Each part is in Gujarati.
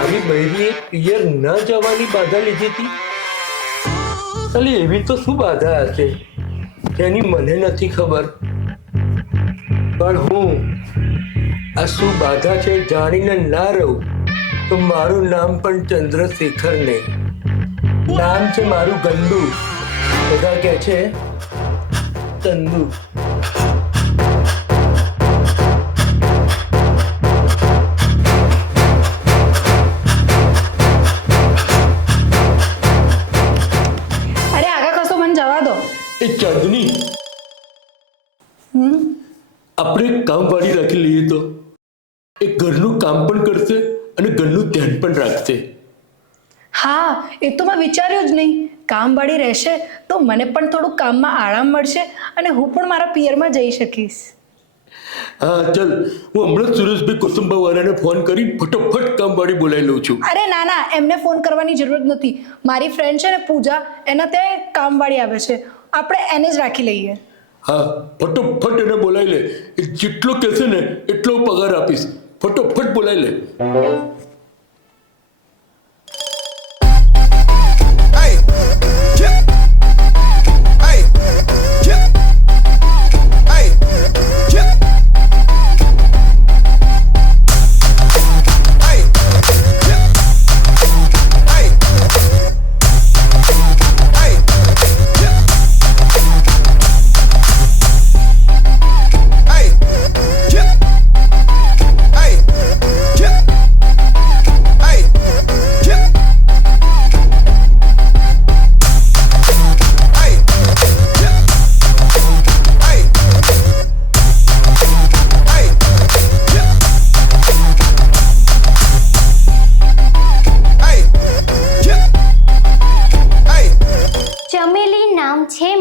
મારી બહેરીએ પિયર ન જવાની બાધા લીધી હતી. અલી એવી તો શું બાધા હશે તેની મને નથી ખબર, પણ હું આ શું બાધા છે જાણીને ના રહું તો મારું નામ પણ ચંદ્રશેખર નહીં, નામ છે મારું ગંદુ. બધા કહે છે ચંદુ. એ ચાંદની, આપણે એક કામવાળી રાખી લઈએ તો એ ઘરનું કામ પણ કરશે અને ઘરનું ધ્યાન પણ રાખશે. હા, એ તો મેં વિચાર્યું જ નહીં. કામવાળી રહેશે તો મને પણ થોડું કામમાં આરામ મળશે અને હું પણ મારા પિયરમાં જઈ શકીશ. હા ચાલ, હું હમણાં સુરેશભાઈ કોસંબાવાળાને ફોન કરી ફટોફટ કામવાળી બોલાવી લઉં છું. અરે ના ના, એમને ફોન કરવાની જરૂરત નથી. મારી ફ્રેન્ડ છે ને પૂજા, એના ત્યાં કામવાળી આવે છે, આપણે એને જ રાખી લઈએ. હા, ફટોફટ એને બોલાવી લે. એ જેટલો કહેશે ને એટલો પગાર આપીશ. ફટોફટ બોલાવી લે.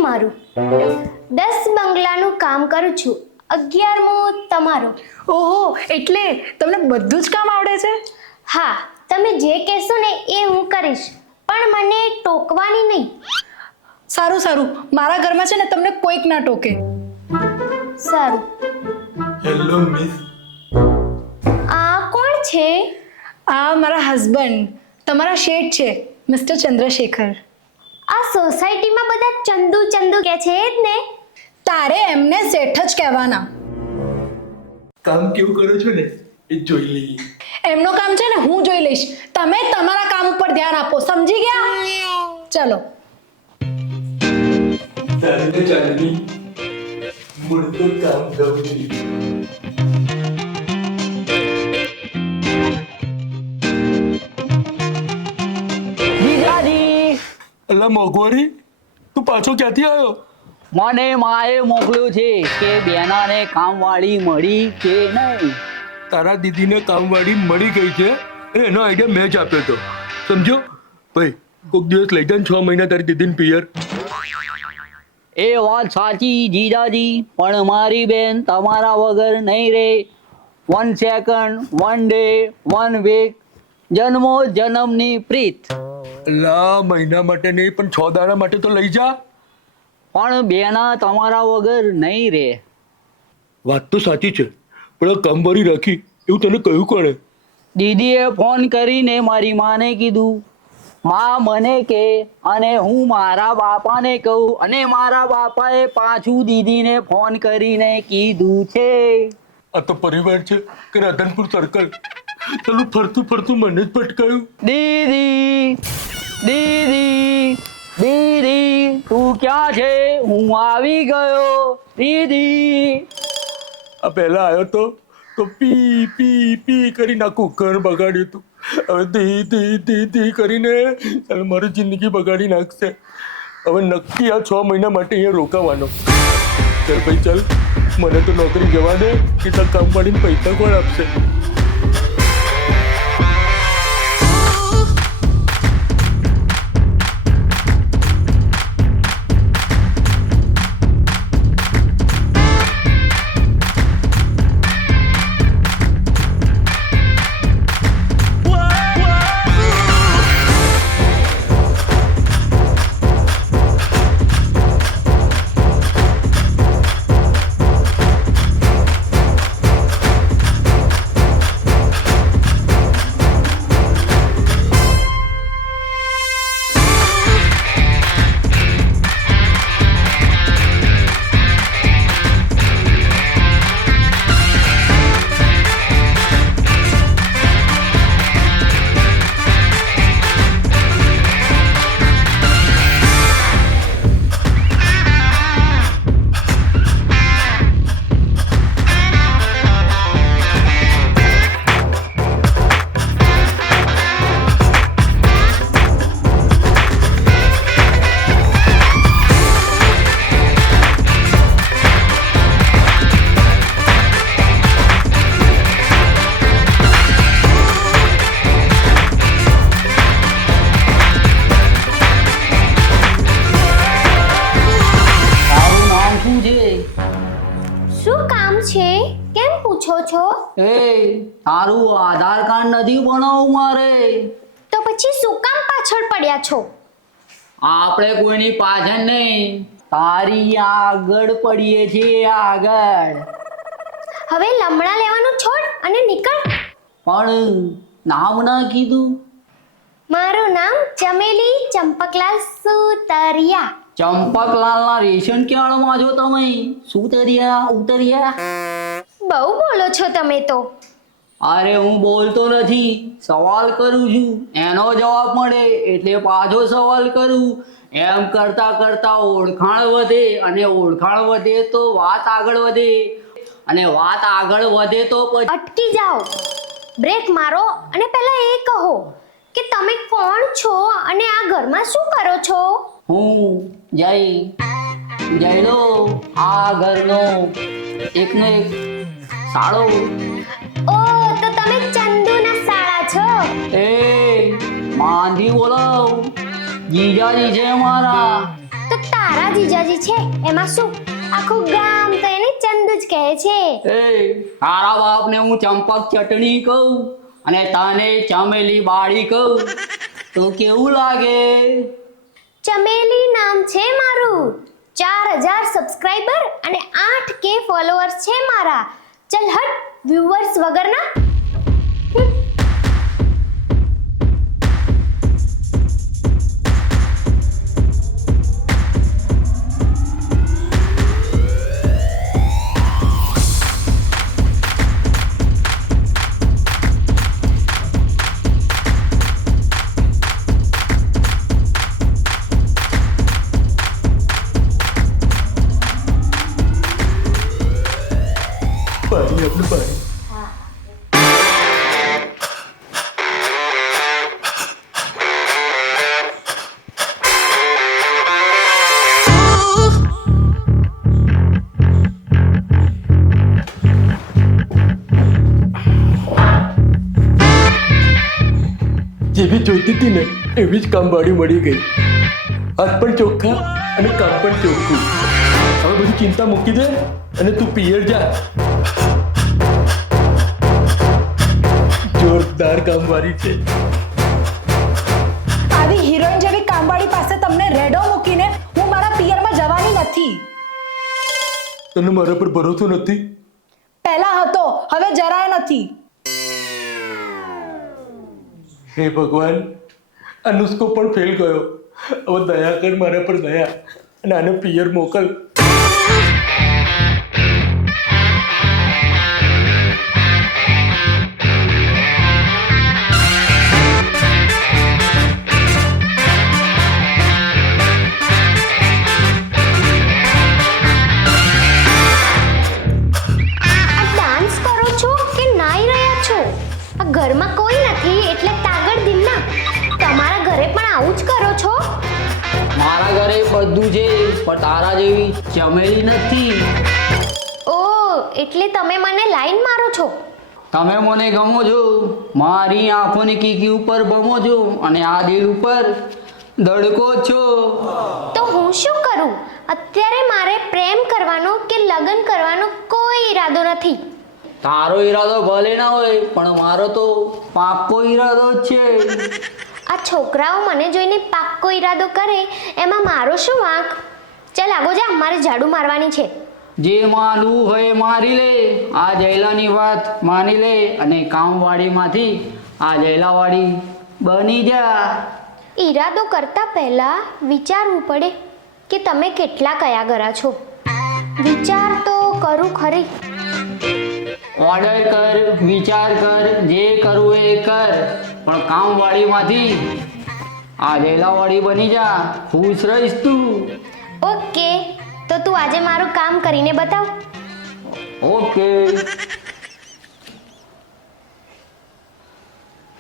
મારું 10 બંગલાનું કામ કરું છું, 11મો તમારો. ઓહો, એટલે તમને બધું જ કામ આવડે છે? હા, તમે જે કહેશો ને એ હું કરીશ, પણ મને ટોકવાની નહીં. સારું સારું, મારા ઘરમાં છે ને તમને કોઈક ના ટોકે. સારું. Hello miss. આ કોણ છે? આ મારા હસબન્ડ, તમારા શેઠ છે, મિસ્ટર ચંદ્રશેખર. આ સોસાયટીમાં બધા ચંદુ ચંદુ કહે છે જ ને? તારે એમને શેઠ જ કહેવાના. કામ કેવું કરો છો ને એ જોઈ લઈએ. એમનું કામ છે ને હું જોઈ લઈશ, તમે તમારા કામ ઉપર ધ્યાન આપો, સમજી ગયા? ચલો. ચાલને ચાલની મળતો કામ થવું જોઈએ. અલા મોઘવારી, તું પાછો ક્યાંથી આવ્યો? મને માએ મોકલ્યું છે કે બેનાને કામવાળી મળી કે નહીં. તારા દીદીને કામવાળી મળી ગઈ છે, એનો આઈડિયા મેં જ આપ્યો હતો, સમજો ભાઈ. કોઈક દિવસ લઈ જાય 6 મહિના તારી દીદીને પિયર. એ વાત સાચી જીજાજી, પણ મારી બેન તમારા વગર નહીં રે. 1 સેકન્ડ, 1 ડે, 1 વીક, જન્મો જન્મની પ્રીત. લા, મહિના માટે નહીં પણ 6 દાડા માટે તો લઈ જા. પણ બેના તમારા વગર નહીં રે. વાત તો સાચી છે, પણ આ કામવાળી રાખી એવું તને કહ્યું કોણે? દીદીએ ફોન કરીને મારી માને કીધું. માં મને કે અને હું મારા બાપાને કહું, અને મારા બાપાએ પાછું દીદીને ફોન કરીને કીધું છે. આ તો પરિવાર છે કે રાધનપુર સર્કલ? ચાલું ફરતું ફરતું મને જ પટકાયું. દીદી, દીદી, દીદી, તું ક્યાં છે? હું આવી ગયો દીદી. આ પહેલા આવ્યો તો પી પી પી કરીને આખું ઘર બગાડ્યું હતું. હવે ધી ધી ધી ધી કરીને ચાલ મારી જિંદગી બગાડી નાખશે. હવે નક્કી આ 6 મહિના માટે અહીંયા રોકાવાનો. ચાલ ભાઈ ચાલ, મને તો નોકરી જવા દે, કેટલા કામ પાડીને પૈસા કોણ આપશે? છો? એ તારું આધાર કાર્ડ નથી બનાવવું મારે. તો પછી શું કામ પાછળ પડ્યા છો? આપણે કોઈની પાછળ નહીં, તારી આગળ પડીએ છીએ, આગળ. હવે લમણા લેવાનું છોડ અને નીકળ. પણ નામ ના કીધું. મારું નામ ચમેલી ચંપકલાલ સુતરિયા. ચંપકલાલના રેશન કેળમાં છો તમે? સુતરિયા ઉતરિયા. બહુ બોલો છો તમે તો. અરે હું બોલતો નથી, સવાલ કરું છું, એનો જવાબ મળે એટલે પાછો સવાલ કરું. એમ કરતા કરતા ઓળખાણ વધે, અને ઓળખાણ વધે તો વાત આગળ વધે, અને વાત આગળ વધે તો પછી અટકી જાઓ, બ્રેક મારો અને પહેલા એ કહો કે તમે કોણ છો અને આ ઘરમાં શું કરો છો? હું જયલો, આ ઘરનો એકનો એક સાળો. ઓ, તો તમે ચંદુના સાળા છો. એ માંધી બોલાવ, જીજાજી છે મારા. તો તારા જીજાજી છે એમાં શું? આખું ગામ તો એને ચંદુ જ કહે છે. એ તારા બાપને હું ચંપક ચટણી કહું અને તને ચમેલી બાળી કહું તો કેવું લાગે? ચમેલી નામ છે મારું. 4000 સબસ્ક્રાઇબર અને 8K ફોલોઅર્સ છે મારા. ચલ હટ, વ્યુઅર્સ વગરના. પાણી આપણું પાણી. જેવી જોઈતી હતી ને એવી જ કામવાળી મળી ગઈ. હાથ પણ ચોખ્ખા અને કામ પણ ચોખ્ખું. હવે બધી ચિંતા મૂકી દે અને તું પિયર જા. જોરદાર કામવાળી છે. આવી હિરોઈન જેવી કામવાળી પાસે તમને રેડો મૂકીને હું મારા પિયરમાં જવાની નથી. તને મારા પર ભરોસો નથી? પહેલા હતો, હવે જરાય નથી. હે ભગવાન, આ નુસ્ખો પણ ફેલ ગયો. હવે દયા કર મારા પર દયા અને આને પિયર મોકલ. ડાન્સ કરો છો કે નાઈ રહ્યા છો? આ ઘરમાં કોઈ નથી એટલે તાગડ દિલના. તમારા ઘરે પણ આવું જ કરો છો? મારા ઘરે બધું છે પણ તારા જેવી ચમેલી નથી. ઓ, એટલે તમે મને લાઈન મારો છો. તમે મને ગમો છો, મારી આંખોની કીકી ઉપર ભમો છો અને આ દિલ ઉપર ધડકો છો. તો હું શું કરું? અત્યારે મારે પ્રેમ કરવાનો કે લગ્ન કરવાનો કોઈ ઈરાદો નથી. તારો ઈરાદો ભલે ના હોય પણ મારો તો પાક્કો ઈરાદો જ છે. આ છોકરાઓ મને જોઈને પાક્કો ઈરાદો કરે એમાં મારો શું વાંક? ચાલ આગો જા, મારે ઝાડુ મારવાની છે. જે માનવું હોય મારી લે, આ જયલાની વાત માની લે અને કામવાળીમાંથી આ જયલાવાળી બની જા. ઈરાદો કરતા પહેલા વિચારવું પડે કે તમે કેટલા કયા ગરા છો. વિચાર તો કરું ખરી. ઓર્ડર કર, વિચાર કર, જે કરવું એ કર, પણ કામવાળીમાંથી આ જયલાવાળી બની જા. ખુશ રહીશ તું. ઓકે, તો તું આજે મારું કામ કરીને બતાવ. ઓકે.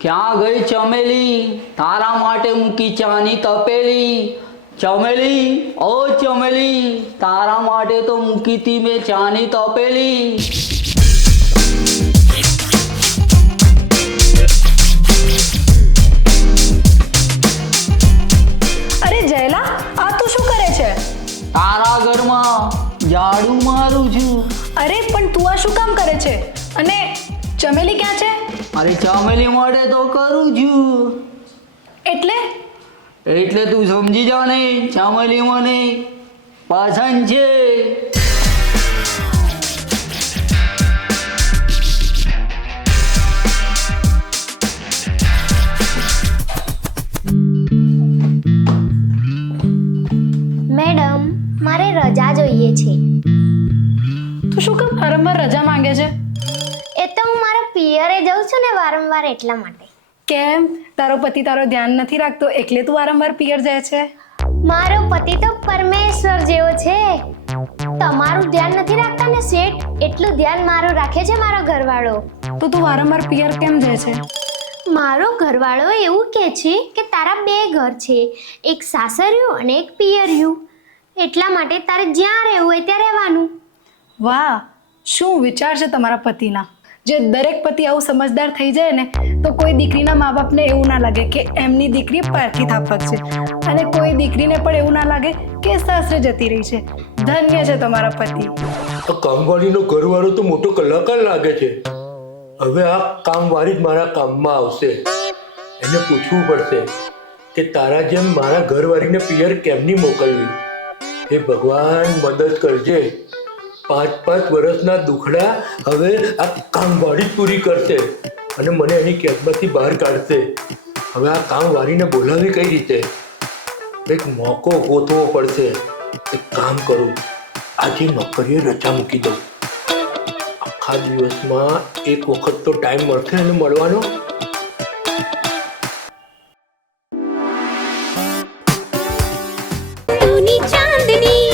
ક્યાં ગઈ ચમેલી? તારા માટે મૂકી ચાની તપેલી. ચમેલી, ઓ ચમેલી, તારા માટે તો મૂકી તી મેં ચાની તપેલી. અરે જયલા, આ તું શું કરે છે? તારા ઘરમાં ઝાડુ મારું છું. અરે પણ તું આ શું કામ કરે છે? અને ચમેલી ક્યાં છે? અરે ચમેલી માટે તો કરું છું. એટલે તું સમજી જા ને, ચમેલી મને પસંદ છે. મેડમ, મારે રજા જોઈએ છે. તું શું કામ વારંવાર રજા માંગે છે? એ તો હું મારા પિયરે જઉં છું ને વારંવાર, એટલા માટે. કેમ, તારો પતિ તારો ધ્યાન નથી રાખતો એટલે તું વારંવાર પિયર જાય છે? મારો પતિ તો પરમેશ્વર જેવો છે. તમારું ધ્યાન નથી રાખતા ને શેઠ, એટલું ધ્યાન મારું રાખે છે મારો ઘરવાળો. તો તું વારંવાર પિયર કેમ જાય છે? મારો ઘરવાળો એવું કહે છે કે તારા બે ઘર છે, એક સાસરિયું અને એક પિયરિયું. એટલા માટે તારે જ્યાં રહેવું હોય ત્યાં રહેવાનું. વાહ, શું વિચાર છે તમારા પતિના. જે દરેક પતિ આવું સમજદાર થઈ જાય ને તો કોઈ દીકરીના મા બાપને એવું ના લાગે કે એમની દીકરી પારકી થાપક છે, અને કોઈ દીકરીને પણ એવું ના લાગે કે સાસરે જતી રહી છે. ધન્ય છે તમારા પતિ. આ કામવાળીનો ઘરવાળો તો મોટો કલાકાર લાગે છે. હવે આ કામવાળી જ મારા કામમાં આવશે. એને પૂછવું પડશે કે તારા જેમ મારા ઘરવાળીને પિયર કેમની મોકલવી. હે ભગવાન, મદદ કરજે. 5 વર્ષના દુખડા હવે આ કામવાળી જ પૂરી કરશે અને મને એની કેબમાંથી બહાર કાઢશે. હવે આ કામવાળીને બોલાવી કઈ રીતે? એક મોકો ગોતવો પડશે. એક કામ કરું, આજે નોકરીએ રજા મૂકી દઉં. આખા દિવસમાં એક વખત તો ટાઈમ મળશે એને મળવાનો. ચાંદની